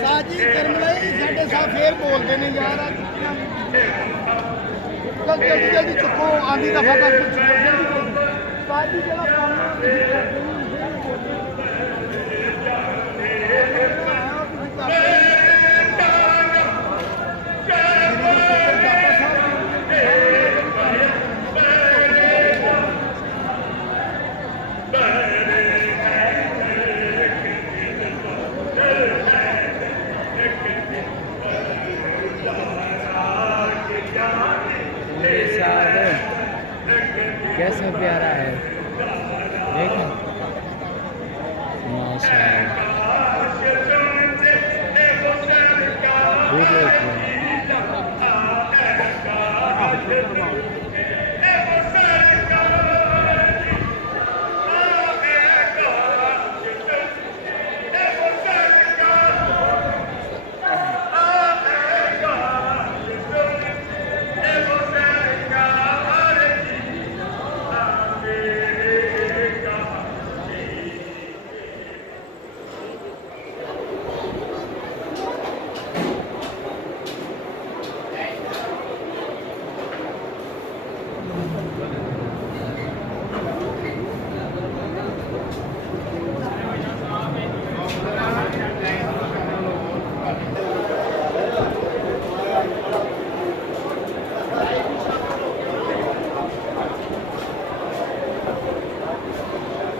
ਸਾਜੀ ਕਰਮਲੇ ਸਾਡੇ ਸਾਹ ਫੇਰ ਬੋਲਦੇ ਨੇ ਯਾਰ ਆ ਚੁੱਕੀਆਂ ਜਲਦੀ ਜਲਦੀ ਚੁੱਕੋ ਆਂਦੀ ਦਫਾ ਕਰ ਸਾਜੀ ਜਿਹੜਾ ਕੰਮ कैसा प्यारा है देखो माशाल्लाह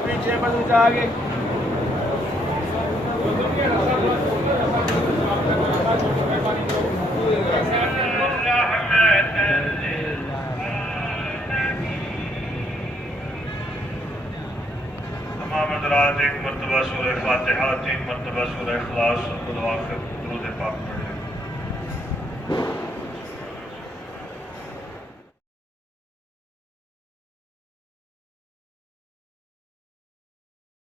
पीछे बस आगे तमाम हज़रात एक मरतबा सूरह फातिहा 3 मरतबा सूरह इखलास और आखिर दुरूद पाक पढ़ें।